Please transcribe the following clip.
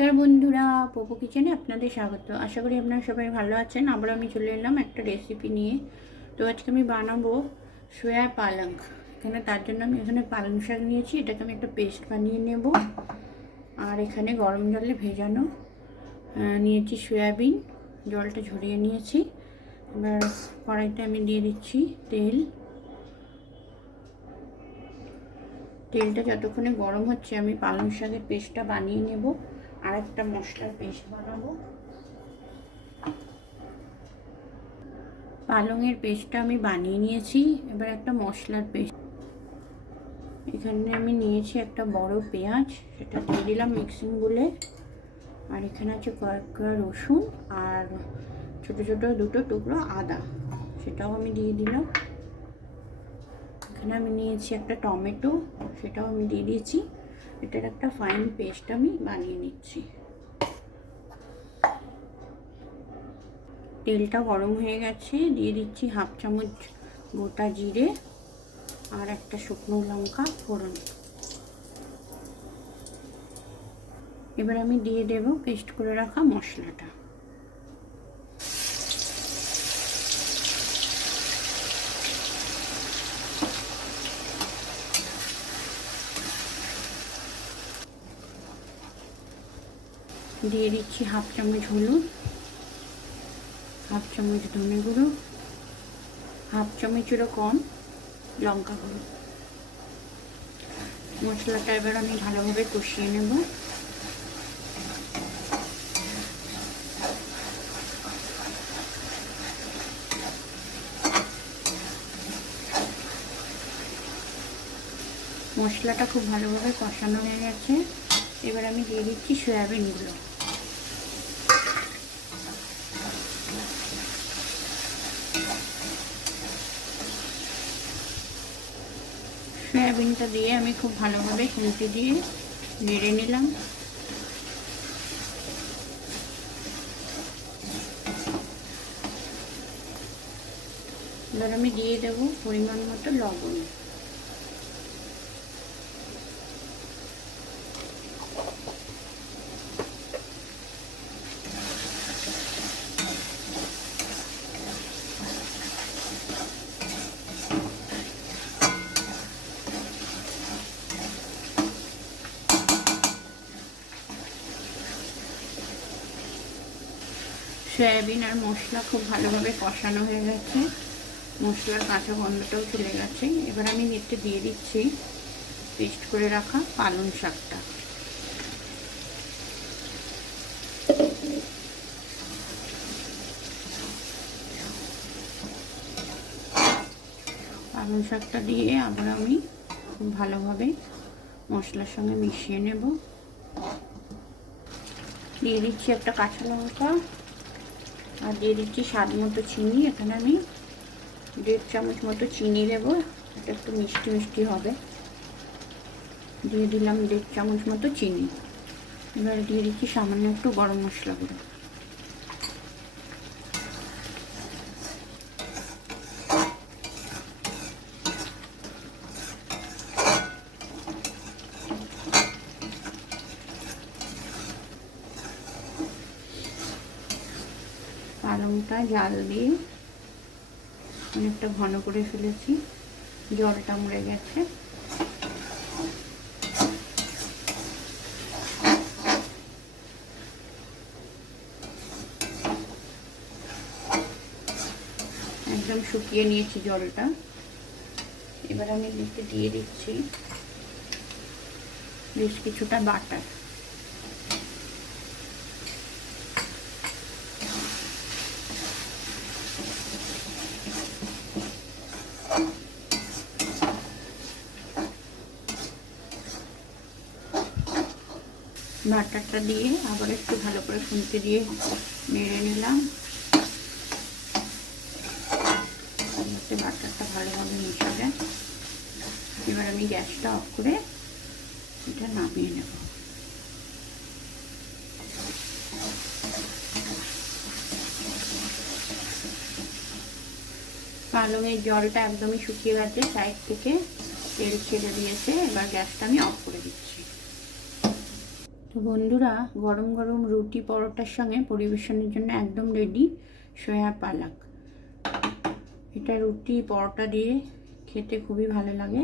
নমস্কার বন্ধুরা, পোপো কিচেনে আপনাদের স্বাগত। আশা করি আপনারা সবাই ভালো আছেন। আবার আমি চলে এলাম একটা রেসিপি নিয়ে। তো আজকে আমি বানাবো সোয়া পালং। তার জন্য আমি এখানে পালং শাক নিয়েছি, এটাকে আমি একটা পেস্ট বানিয়ে নেব। আর এখানে গরম জলে ভেজানো নিয়েছি সয়াবিন, জলটা ঝরিয়ে নিয়েছি। এবার কড়াইতে আমি দিয়ে দিচ্ছি তেলটা যতক্ষণে গরম হচ্ছে আমি পালং শাকের পেস্টটা বানিয়ে নেব। আর একটা মশলার পেস্ট বানাবো। পালংয়ের পেস্টটা আমি বানিয়ে নিয়েছি। এবার একটা মশলার পেস্ট, এখানে আমি নিয়েছি একটা বড় পেঁয়াজ, সেটা দিয়ে দিলাম মিক্সিং বলে। আর এখানে আছে কয়েকটা রসুন আর ছোট ছোট দুটো টুকরো আদা, সেটাও আমি দিয়ে দিলাম। এখানে আমি নিয়েছি একটা টমেটো, সেটাও আমি দিয়ে দিয়েছি। এটার একটা ফাইন পেস্ট আমি বানিয়ে নিচ্ছি। তেলটা গরম হয়ে গেছে, দিয়ে দিচ্ছি হাফ চামচ গোটা জিরে আর একটা শুকনো লঙ্কা ফোড়ন। এবার আমি দিয়ে দেব পেস্ট করে রাখা মশলাটা। দিয়ে দিচ্ছি হাফ চামচ হলুদ, হাফ চামচ ধনে গুঁড়ো, হাফ চামচেরও কম লঙ্কা গুঁড়ো। মশলাটা এবার আমি ভালোভাবে কষিয়ে নেব। মশলাটা খুব ভালোভাবে কষানো হয়ে গেছে। এবার আমি দিয়ে দিচ্ছি সয়াবিনগুলো। সয়াবিনটা দিয়ে আমি খুব ভালোভাবে খুন্তি দিয়ে নেড়ে নিলাম। এবার আমি দিয়ে দেবো পরিমাণ মতো লবণ। সয়াবিন আর মশলা খুব ভালোভাবে কষানো হয়ে গেছে, মশলার কাঁচা গন্ধটাও চলে গেছে। এবার আমি এতে দিয়ে দিচ্ছি পেস্ট করে রাখা পালং শাকটা। পালং শাকটা দিয়ে আবার আমি খুব ভালোভাবে মশলার সঙ্গে মিশিয়ে নেব। দিয়ে দিচ্ছি একটা কাঁচা লঙ্কা আর দিয়ে দিচ্ছি স্বাদ মতো চিনি। এখানে আমি 1.5 চামচ মতো চিনি দেবো, এটা একটু মিষ্টি মিষ্টি হবে। দিয়ে দিলাম 1.5 চামচ মতো চিনি। এবার দিয়ে দিচ্ছি সামান্য একটু গরম মশলা গুঁড়ো। পালংটা জাল দিয়ে অনেকটা ঘন করে ফেলেছি, জলটা মরে গেছে। একদম শুকিয়ে নিয়েছি জলটা। এবার আমি দিয়ে দিচ্ছি বেশ কিছুটা বাটার। বাটারটা দিয়ে আবার একটু ভালো করে খুন্তি দিয়ে নেড়ে নিলাম। যাতে বাটারটা ভালোভাবে মিশে যায়। এবার আমি গ্যাসটা অফ করে এটা নামিয়ে নেব। পালংয়ের জলটা একদমই শুকিয়ে গেছে, সাইড থেকে তেল ছেড়ে দিয়েছে। এবার গ্যাসটা আমি অফ করে দিচ্ছি। তো তো বন্ধুরা, গরম গরম রুটি পরোটার সঙ্গে পরিবেশনের জন্য একদম রেডি সয়া পালক। এটা রুটি পরোটা দিয়ে খেতে খুবই ভালো লাগে।